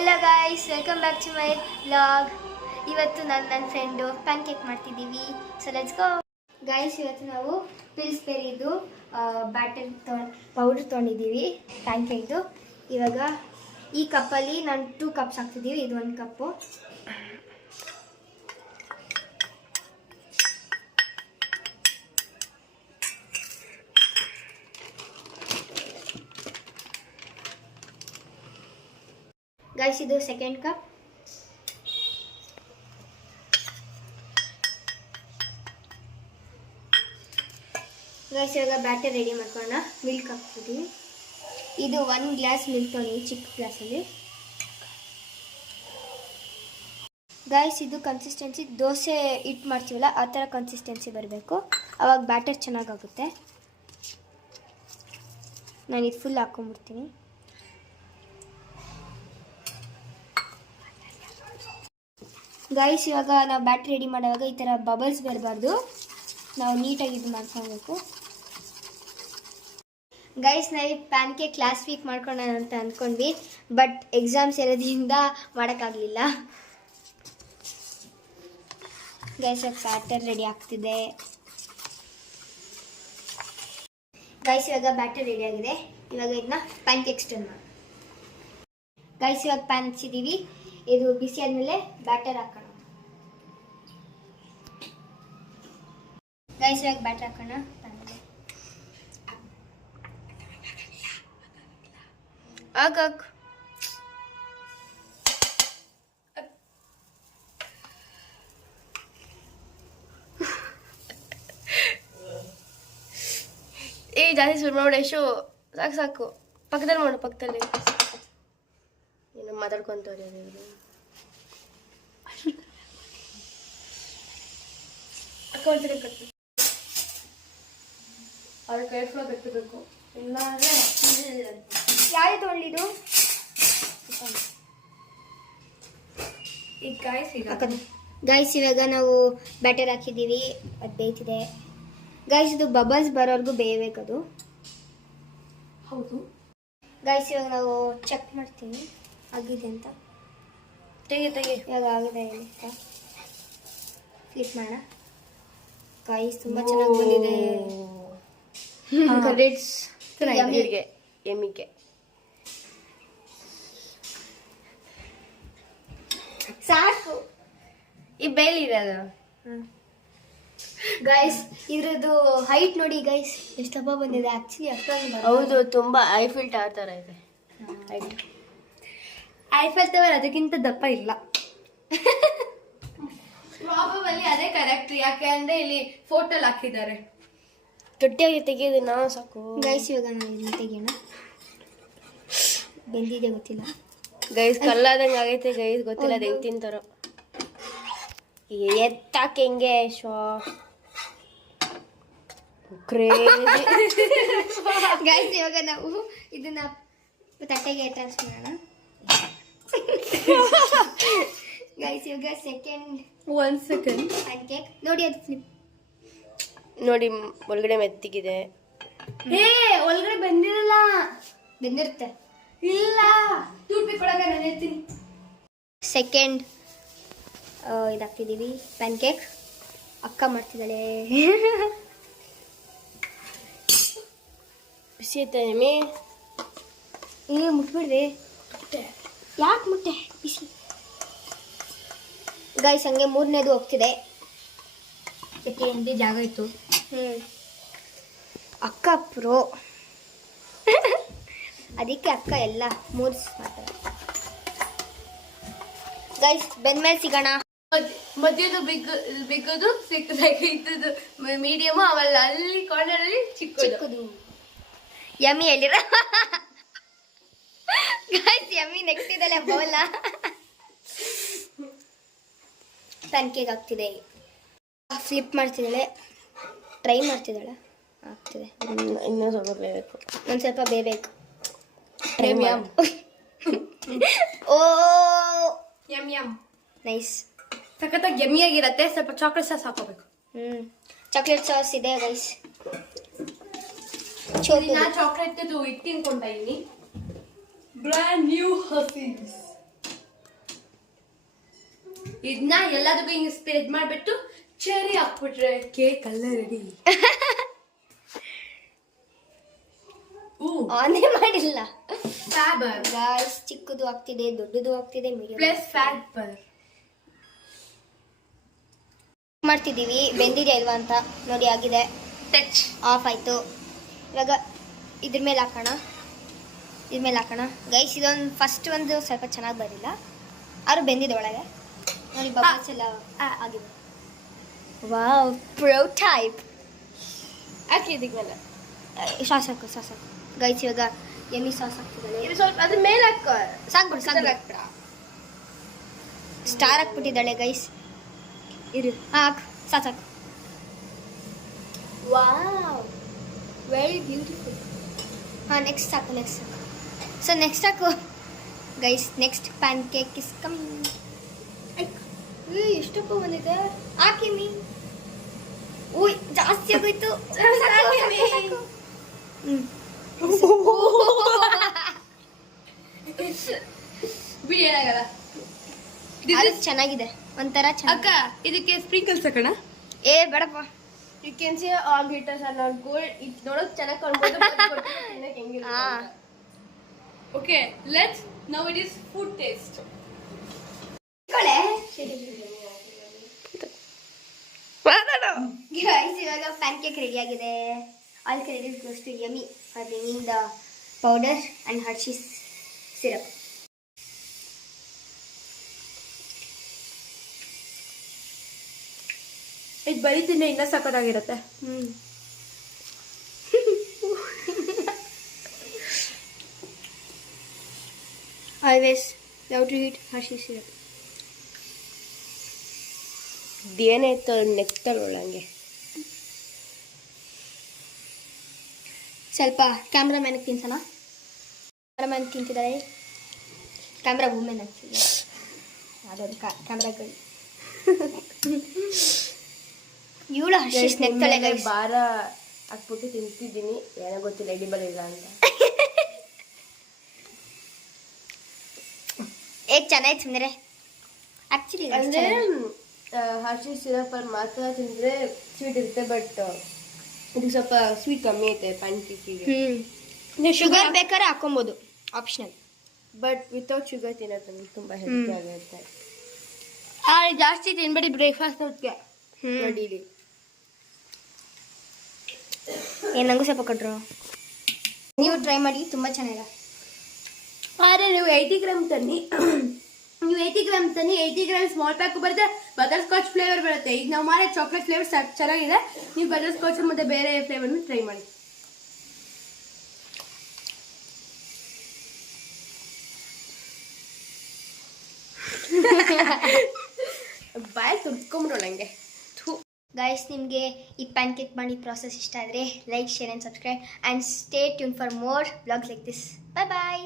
Hello guys, welcome back to my vlog. ಇವತ್ತು ನನ್ನ friend pancake ಮಾಡ್ತಿದ್ದೀವಿ. So let's go guys. ಇವತ್ತು ನಾವು ಪಿಲ್ಸ್ಬೆರಿದು ಪೌಡ್ರ್ ತೊಗೊಂಡಿದ್ದೀವಿ ಪ್ಯಾನ್ ಕೇಕ್ದು. ಇವಾಗ ಈ ಕಪ್ಪಲ್ಲಿ ನಾನು 2 ಕಪ್ಸ್ ಹಾಕ್ತಿದ್ದೀವಿ. ಇದು 1 ಕಪ್ಪು. ಗೈಸ್, ಇದು 2nd ಕಪ್. ಗೈಸ್, ಇವಾಗ ಬ್ಯಾಟರ್ ರೆಡಿ ಮಾಡ್ಕೊಳ್ಳೋಣ. ಮಿಲ್ಕ್ ಹಾಕ್ತಿದ್ದೀವಿ. ಇದು 1 ಗ್ಲಾಸ್ ಮಿಲ್ಕ್ ತೊಗೊಂಡಿದ್ದೀವಿ, ಚಿಕ್ಕ ಗ್ಲಾಸಲ್ಲಿ. ಗೈಸ್, ಇದು ಕನ್ಸಿಸ್ಟೆನ್ಸಿ ದೋಸೆ ಹಿಟ್ಟು ಮಾಡ್ತೀವಲ್ಲ ಆ ಥರ ಕನ್ಸಿಸ್ಟೆನ್ಸಿ ಬರಬೇಕು. ಆವಾಗ ಬ್ಯಾಟರ್ ಚೆನ್ನಾಗಾಗುತ್ತೆ. ನಾನು ಇದು ಫುಲ್ ಹಾಕ್ಕೊಂಬಿಡ್ತೀನಿ. ಗೈಸ್, ಇವಾಗ ನಾವು ಬ್ಯಾಟ್ರಿ ರೆಡಿ ಮಾಡುವಾಗ ಈ ಥರ ಬಬಲ್ಸ್ ಬರಬಾರ್ದು. ನಾವು ನೀಟಾಗಿ ಇದು ಮಾಡ್ಕೊಳ್ಬೇಕು. ಗೈಸ್, ನಾವು ಪ್ಯಾನ್ ಕೇಕ್ ಲಾಸ್ಟ್ ವೀಕ್ ಮಾಡ್ಕೊಳ್ಳೋಣ ಅಂತ ಅಂದ್ಕೊಂಡ್ವಿ, ಬಟ್ ಎಕ್ಸಾಮ್ಸ್ ಇರೋದ್ರಿಂದ ಮಾಡೋಕ್ಕಾಗಲಿಲ್ಲ. ಗೈಸ್, ಇವಾಗ ಬ್ಯಾಟರ್ ರೆಡಿ ಆಗ್ತಿದೆ. ಗೈಸ್, ಇವಾಗ ಬ್ಯಾಟರ್ ರೆಡಿ ಆಗಿದೆ. ಇವಾಗ ಇದನ್ನ ಪ್ಯಾನ್ ಕೇಕ್ ಸ್ಟರ್ನ್ ಮಾಡಿ. ಗೈಸ್, ಇವಾಗ ಪ್ಯಾನ್ ಹಚ್ಚಿದ್ದೀವಿ. ಇದು ಬಿಸಿ ಆದಮೇಲೆ ಬ್ಯಾಟರ್ ಹಾಕೋಣ. ಗೈಸ್, ಇವಾಗ ಬ್ಯಾಟರ್ ಹಾಕೋಣ. ಆಗಾಕ್ ಜಾಸ್ತಿ ಸುರು ಮಾಡು. ಎಷ್ಟು ಸಾಕು ಸಾಕು. ಪಕ್ಕದಲ್ಲಿ ಮಾಡು, ಪಕ್ಕದಲ್ಲಿ. ಏನು ಮಾತಾಡ್ಕೊಂತವ್ರಿ ಅವ್ರ ಕೈ ಫ್ಲೋ ಕಟ್ಟಬೇಕು. ಇಲ್ಲ ಅಂದರೆ ಯಾರು ತೊಗೊಂಡಿದ್ದು ಈಗ ಗೈಸ್, ಇವಾಗ ನಾವು ಬ್ಯಾಟರ್ ಹಾಕಿದ್ದೀವಿ. ಅದು ಬೇಯ್ತಿದೆ. ಗೈಸ್, ಇದು ಬಬಲ್ಸ್ ಬರೋರ್ಗು ಬೇಯಬೇಕದು. ಹೌದು ಗೈಸ್, ಇವಾಗ ನಾವು ಚೆಕ್ ಮಾಡ್ತೀವಿ ಆಗಿದೆ ಅಂತ. ತೆಗೆ ಇವಾಗ ಆಗಿದೆ ಅಂತ ಫ್ಲಿಪ್ ಮಾಡೋಣ. ಗೈಸ್, ತುಂಬ ಚೆನ್ನಾಗಿ ಬಂದಿದೆ. ಎಮ್ಮಿಗೆ ಸಾಕು. ಈ ಬೇಲಿರೋದು. ಗೈಸ್, ಇದ್ರದ್ದು ಹೈಟ್ ನೋಡಿ ಗೈಸ್, ಎಷ್ಟು ಹಬ್ಬ ಬಂದಿದೆ. ಆಕ್ಚುಲಿ ಅಷ್ಟೊಂದು ಹೌದು, ತುಂಬಾ ಐಫಿಲ್ ಟವರ್ ತರ ಇದೆ ಹೈಟ್. ಐಫೆಲ್ ಟವರ್ ಅದಕ್ಕಿಂತ ದಪ್ಪ ಇಲ್ಲ. ಪ್ರಾಬಬಲಿ ಅದೇ ಕರೆಕ್ಟ್. ಯಾಕೆ ಅಂದ್ರೆ ಇಲ್ಲಿ ಫೋಟೋಲ್ ಹಾಕಿದ್ದಾರೆ. ಗಟ್ಟಿಯಾಗಿ ತೆಗೆಯೋದನ್ನ ಸಾಕು. ಗೈಸ್, ಇವಾಗ ನಾವು ಇಲ್ಲಿ ತೆಗಿಯೋಣ. ಬೆಂದಿದೆ ಗೊತ್ತಿಲ್ಲ. ಗೈಸ್, ಕಲ್ಲಾದಂಗೆ ಆಗೈತೆ ಗೈಸ್. ಗೊತ್ತಿಲ್ಲ ಅದು ಹೆಂಗ್ ತಿಂತಾರೋ. ಎತ್ತಾಕೆ ಹೆಂಗೆ ಶೋ ಕ್ರೇಜಿ. ಗೈಸ್, ಇವಾಗ ನಾವು ಇದನ್ನ ತಟ್ಟೆಗೆ ಟ್ರಾನ್ಸ್ಫರ್ ಮಾಡೋಣ. ಗೈಸ್, ಇವಾಗ 1 ಸೆಕೆಂಡ್ ಪ್ಯಾನ್ ಕೇಕ್ ನೋಡಿ. ಅದು ಫ್ಲಿಪ್ ನೋಡಿ, ಒಳಗಡೆ ಮೆತ್ತಿಗಿದೆ. ಒಳಗಡೆ ಬಂದಿರಲ್ಲ. ಬಂದಿರುತ್ತೆ. ಇಲ್ಲ, ತೂಪಿಕೊಳಗ ನಾನು ಹೇಳ್ತೀನಿ. ಸೆಕೆಂಡ್ ಇದಾಗ್ತಿದ್ದೀವಿ ಪ್ಯಾನ್ ಕೇಕ್. ಅಕ್ಕ ಮಾಡ್ತಿದ್ದಾಳೆ. ಬಿಸಿ ಐತೆ ಎಮ್ಮಿ. ಮುಟ್ಬಿಡ್ರಿ. ಯಾಕೆ ಮುಟ್ಟೆ? ಬಿಸಿ. ಗೈಸ್, ಹಂಗೆ 3ನೇದು ಹೋಗ್ತಿದೆ. ಸೆಕೆಂಡ್ ಜಾಗ ಇತ್ತು. ಅಕ್ಕ ಪ್ರೋ. ಅದಕ್ಕೆ ಅಕ್ಕ ಎಲ್ಲ ಮಾಡ್ತಾರೆ. ಗೈಸ್, ಬೆಂದ್ಮೇಲೆ ಸಿಗೋಣ. ಮಧ್ಯದ ಬಿಗ್ಗದು ಸಿಕ್ಕದಾಗ ಇದ್ದದ್ದು ಮೀಡಿಯಮ್, ಆಮೇಲೆ ಅಲ್ಲಿ ಕಾರ್ನರ್ ಅಲ್ಲಿ ಚಿಕ್ಕದು. ಯಮ್ಮಿ ಹೇಳಿರ. ಗೈಸ್, ಯಮ್ಮಿ ನೆಕ್ಸ್ಟ್ ಇದಲ್ಲ ಬೌಲ. ಪ್ಯಾನ್ ಕೇಕ್ ಆಗ್ತಿದೆ. ಫ್ಲಿಪ್ ಮಾಡ್ತಿದ್ದಾಳೆ, ಟ್ರೈ ಮಾಡ್ತಿದ್ದಾಳೆ. ಆಗ್ತಿದೆ. ಇನ್ನೂ ಸ್ವಲ್ಪ ಬೇಯಬೇಕು. ಒಂದು ಸ್ವಲ್ಪ ಬೇಯಬೇಕು. ಓ, ಯಮ್ ನೈಸ್. ಸಖತ್ತಾಗಿ ಯಮ್ಮಿಯಾಗಿರತ್ತೆ. ಸ್ವಲ್ಪ ಚಾಕ್ಲೇಟ್ ಸಾಸ್ ಹಾಕೋಬೇಕು. ಚಾಕ್ಲೇಟ್ ಸಾಸ್ ಇದೆ ಗೈಸ್. ನಾನು ಚಾಕ್ಲೇಟ್ ಇಟ್ಟು ತಿನ್ಕೊಂತ ಇದೀನಿ. Brand new Hershey's. ಇದನ್ನ ಎಲ್ಲದಕ್ಕೂ ಹಿಂಗೆ ಸ್ಪ್ರೆಡ್ ಮಾಡ್ಬಿಟ್ಟು ಚೆರಿ ಹಾಕ್ಬಿಟ್ರೆ ಕೇಕ್ ಅಲ್ಲ ರೆಡಿ. ಆನೇ ಮಾಡಿಲ್ಲ. ಫ್ಯಾಬರ್ ಗೈಸ್ ಚಿಕ್ಕದು ಆಗ್ತಿದೆ, ದೊಡ್ಡದು ಆಗ್ತಿದೆ, ಮೀಡಿಯಂ ಪ್ಲಸ್ ಫ್ಯಾಬರ್ ಮಾಡ್ತಿದ್ದೀವಿ. ಬೆಂದಿದೆ ಅಲ್ವಾ ಅಂತ ನೋಡಿ. ಆಗಿದೆ, ಟಚ್ ಆಫ್ ಆಯಿತು. ಇವಾಗ ಇದ್ರ ಮೇಲೆ ಹಾಕೋಣ ಗೈಸ್. ಇದೊಂದು ಫಸ್ಟ್ ಒಂದು ಸ್ವಲ್ಪ ಚೆನ್ನಾಗಿ ಬರಲಿಲ್ಲ, ಆದ್ರೂ ಬೆಂದಿದೆ ಒಳಗೆ ನೋಡಿ. ಬಬಲ್ಸ್ ಎಲ್ಲ ಆಗಿದೆ. Wow, pro type. ಹಾಕಿ ಇದಕ್ಕೆಲ್ಲ ಸಾಸ್ ಹಾಕು ಗೈಸ್. ಇವಾಗ ಎಮ್ಮಿ ಸಾಸ್ ಹಾಕ್ತಿದ್ದಾಳೆ. ಇದು ಸ್ವಲ್ಪ ಅದ್ರ ಮೇಲೆ ಹಾಕೋ. ಸಾಕ್ಬಿಡು. ಸ್ಟಾರ್ ಹಾಕ್ಬಿಟ್ಟಿದ್ದಾಳೆ ಗೈಸ್. ಇರು, ಹಾಕು ಸಾಸ್ ಹಾಕು. Wow, very beautiful. ಹಾಂ, ನೆಕ್ಸ್ಟ್ ಹಾಕು. ಸೊ ನೆಕ್ಸ್ಟ್ ಹಾಕು guys. Next pancake is coming. ಎಷ್ಟಪ್ಪ ಬಂದಿದೆ, ಹಾಕಿ ಮೀ. ಉಯ್, ಜಾಸ್ತಿ ಆಗೋಯ್ತು. ಬಿಡಿ, ಏನಾಗಲ್ಲ. ಅದು ಚೆನ್ನಾಗಿದೆ, ಒಂಥರ ಅಕ್ಕ ಇದಕ್ಕೆ ಸ್ಪ್ರಿಂಕಲ್ಸ್ ಹಾಕೋಣ. ಏ ಬೇಡಪ್ಪ. You can see all glitters are not gold. ಇದು ನೋಡೋಕೆ ಚೆನ್ನಾಗಿ ಕಾಣ್ಬೋದು, ಹಾ. Okay, let's now it is food taste. Guys, ಇವಾಗ ಪ್ಯಾನ್ ಕೇಕ್ ರೆಡಿ ಆಗಿದೆ. All credit goes to Yummy for bringing the powder and Hershey's syrup. ಇದು ಬರೀತೀನಿ, ಇನ್ನೂ ಸಕ್ಕತ್ತಾಗಿರುತ್ತೆ. Always love to eat Hershey's syrup. ಏನಾಯ್ತು ನೆಕ್ತಲ್ ಒಳಗೆ. ಸ್ವಲ್ಪ ಕ್ಯಾಮ್ರಾಮ್ಯಾನ್ಗೆ ತಿನ್ಸೋಣ. ಕ್ಯಾಮ್ರಾಮ್ಯಾನ್ ತಿಂತಿದ್ದಾರೆ. ಕ್ಯಾಮ್ರಾ ವುಮೆನ್ ಆಗ್ತಿದೆ. ಅದೊಂದು ಕ್ಯಾಮ್ರಾಗಳು. ಇವಳು ಹರ್ಷೀಸ್ ನೆಕ್ತಾಳೆ ಗೈಸ್. ಭಾರ ಹಾಕ್ಬಿಟ್ಟು ತಿಂತಿದ್ದೀನಿ, ಏನೋ ಗೊತ್ತಿಲ್ಲ ಎಡಿಬಲ್ ಇಲ್ಲ ಅಂತ. ಏಕ್ ಚೆನ್ನಾಗಿ ಸುಂದರೆ ಆಕ್ಚುಲಿ. ಅಂದರೆ ಹರ್ಷಿ ಸಿರಪ್ ಅಲ್ಲಿ ಮಾತ್ರ ತಿಂದರೆ ಸ್ವೀಟ್ ಇರುತ್ತೆ, ಬಟ್ ಇದು ಸ್ವಲ್ಪ ಸ್ವೀಟ್ ಕಮ್ಮಿ ಐತೆ ಪ್ಯಾನ್ ಕೇಕಿಗೆ. ಶುಗರ್ ಬೇಕಾದ್ರೆ ಹಾಕೊಬೋದು, ಆಪ್ಷನಲ್. ಬಟ್ ವಿತೌಟ್ ಶುಗರ್ ತಿನ್ನೋದು ತುಂಬ ಹೆಲ್ತಿ ಆಗಿರುತ್ತೆ. ಜಾಸ್ತಿ ತಿನ್ಬೇಡಿ ಬ್ರೇಕ್ಫಾಸ್ಟ್ ಹೊತ್ತಿಗೆ. ನಡೀಲಿ. ನಂಗೂ ಸ್ವಲ್ಪ ಕೊಟ್ರು. ನೀವು ಟ್ರೈ ಮಾಡಿ, ತುಂಬ ಚೆನ್ನಾಗಿದೆ. ಆದರೆ ನೀವು 80 ಗ್ರಾಮ್ ತನ್ನಿ. ನೀವು 80 ಗ್ರಾಮ್ ತನ್ನಿ. 80 ಗ್ರಾಮ್ ಸ್ಮಾಲ್ ಪ್ಯಾಕ್ ಬರುತ್ತೆ, ಬಟರ್ ಸ್ಕಾಚ್ ಫ್ಲೇವರ್ ಬರುತ್ತೆ. ಈಗ ನಾವು ಮಾಡೋ ಚಾಕ್ಲೇಟ್ ಫ್ಲೇವರ್ ಚೆನ್ನಾಗಿದೆ. ನೀವು ಬಟರ್ ಸ್ಕಾಚ್ ಮತ್ತೆ ಬೇರೆ ಫ್ಲೇವರ್ನ ಟ್ರೈ ಮಾಡಿ. ಬಾಯ್ ತುರ್ಕೊಂಬಿಡೋಣ ಹಂಗೆ. ಗೈಸ್, ನಿಮಗೆ ಈ ಪ್ಯಾನ್ ಕೇಕ್ ಮಾಡಿ ಪ್ರಾಸೆಸ್ ಇಷ್ಟ ಆದರೆ like, share and subscribe and stay tune for more vlogs like this. Bye bye.